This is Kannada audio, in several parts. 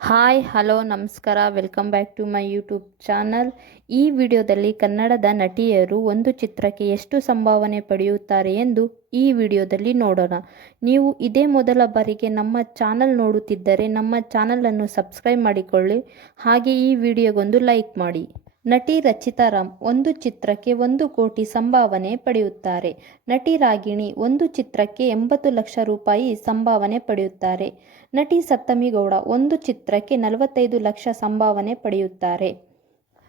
ಹಾಯ್ ಹಲೋ ನಮಸ್ಕಾರ welcome back to my YouTube channel. ಈ ವಿಡಿಯೋದಲ್ಲಿ ಕನ್ನಡದ ನಟಿಯರು ಒಂದು ಚಿತ್ರಕ್ಕೆ ಎಷ್ಟು ಸಂಭಾವನೆ ಪಡೆಯುತ್ತಾರೆ ಎಂದು ಈ ವಿಡಿಯೋದಲ್ಲಿ ನೋಡೋಣ. ನೀವು ಇದೇ ಮೊದಲ ಬಾರಿಗೆ ನಮ್ಮ ಚಾನಲ್ ನೋಡುತ್ತಿದ್ದರೆ ನಮ್ಮ ಚಾನಲನ್ನು ಸಬ್ಸ್ಕ್ರೈಬ್ ಮಾಡಿಕೊಳ್ಳಿ, ಹಾಗೆ ಈ ವಿಡಿಯೋಗೊಂದು ಲೈಕ್ ಮಾಡಿ. ನಟಿ ರಚಿತಾ ರಾಮ್ ಒಂದು ಚಿತ್ರಕ್ಕೆ 1 ಕೋಟಿ ಸಂಭಾವನೆ ಪಡೆಯುತ್ತಾರೆ. ನಟಿ ರಾಗಿಣಿ ಒಂದು ಚಿತ್ರಕ್ಕೆ 80 ಲಕ್ಷ ರೂಪಾಯಿ ಸಂಭಾವನೆ ಪಡೆಯುತ್ತಾರೆ. ನಟಿ ಸತ್ತಮಿ ಗೌಡ ಒಂದು ಚಿತ್ರಕ್ಕೆ 45 ಲಕ್ಷ ಸಂಭಾವನೆ ಪಡೆಯುತ್ತಾರೆ.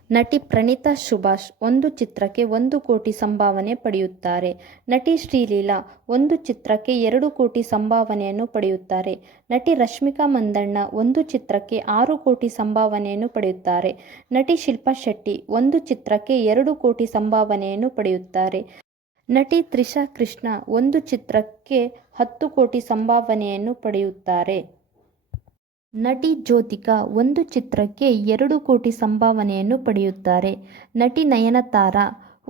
ನಟಿ ಪ್ರಣೀತಾ ಸುಭಾಷ್ ಒಂದು ಚಿತ್ರಕ್ಕೆ 1 ಕೋಟಿ ಸಂಭಾವನೆ ಪಡೆಯುತ್ತಾರೆ. ನಟಿ ಶ್ರೀಲೀಲಾ ಒಂದು ಚಿತ್ರಕ್ಕೆ 2 ಕೋಟಿ ಸಂಭಾವನೆಯನ್ನು ಪಡೆಯುತ್ತಾರೆ. ನಟಿ ರಶ್ಮಿಕಾ ಮಂದಣ್ಣ ಒಂದು ಚಿತ್ರಕ್ಕೆ 6 ಕೋಟಿ ಸಂಭಾವನೆಯನ್ನು ಪಡೆಯುತ್ತಾರೆ. ನಟಿ ಶಿಲ್ಪಾ ಶೆಟ್ಟಿ ಒಂದು ಚಿತ್ರಕ್ಕೆ 2 ಕೋಟಿ ಸಂಭಾವನೆಯನ್ನು ಪಡೆಯುತ್ತಾರೆ. ನಟಿ ತ್ರಿಷಾ ಕೃಷ್ಣ ಒಂದು ಚಿತ್ರಕ್ಕೆ 10 ಕೋಟಿ ಸಂಭಾವನೆಯನ್ನು ಪಡೆಯುತ್ತಾರೆ. ನಟಿ ಜ್ಯೋತಿಕಾ ಒಂದು ಚಿತ್ರಕ್ಕೆ 2 ಕೋಟಿ ಸಂಭಾವನೆಯನ್ನು ಪಡೆಯುತ್ತಾರೆ. ನಟಿ ನಯನತಾರಾ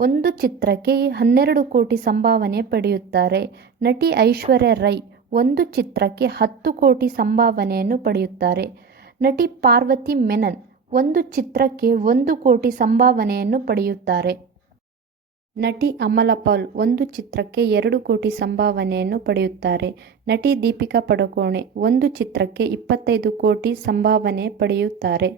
ಒಂದು ಚಿತ್ರಕ್ಕೆ 12 ಕೋಟಿ ಸಂಭಾವನೆ ಪಡೆಯುತ್ತಾರೆ. ನಟಿ ಐಶ್ವರ್ಯ ರೈ ಒಂದು ಚಿತ್ರಕ್ಕೆ 10 ಕೋಟಿ ಸಂಭಾವನೆಯನ್ನು ಪಡೆಯುತ್ತಾರೆ. ನಟಿ ಪಾರ್ವತಿ ಮೆನನ್ ಒಂದು ಚಿತ್ರಕ್ಕೆ 1 ಕೋಟಿ ಸಂಭಾವನೆಯನ್ನು ಪಡೆಯುತ್ತಾರೆ. ನಟಿ ಅಮಲಾ ಪೌಲ್ ಒಂದು ಚಿತ್ರಕ್ಕೆ 2 ಕೋಟಿ ಸಂಭಾವನೆಯನ್ನು ಪಡೆಯುತ್ತಾರೆ. ನಟಿ ದೀಪಿಕಾ ಪಡುಕೋಣೆ ಒಂದು ಚಿತ್ರಕ್ಕೆ 25 ಕೋಟಿ ಸಂಭಾವನೆ ಪಡೆಯುತ್ತಾರೆ.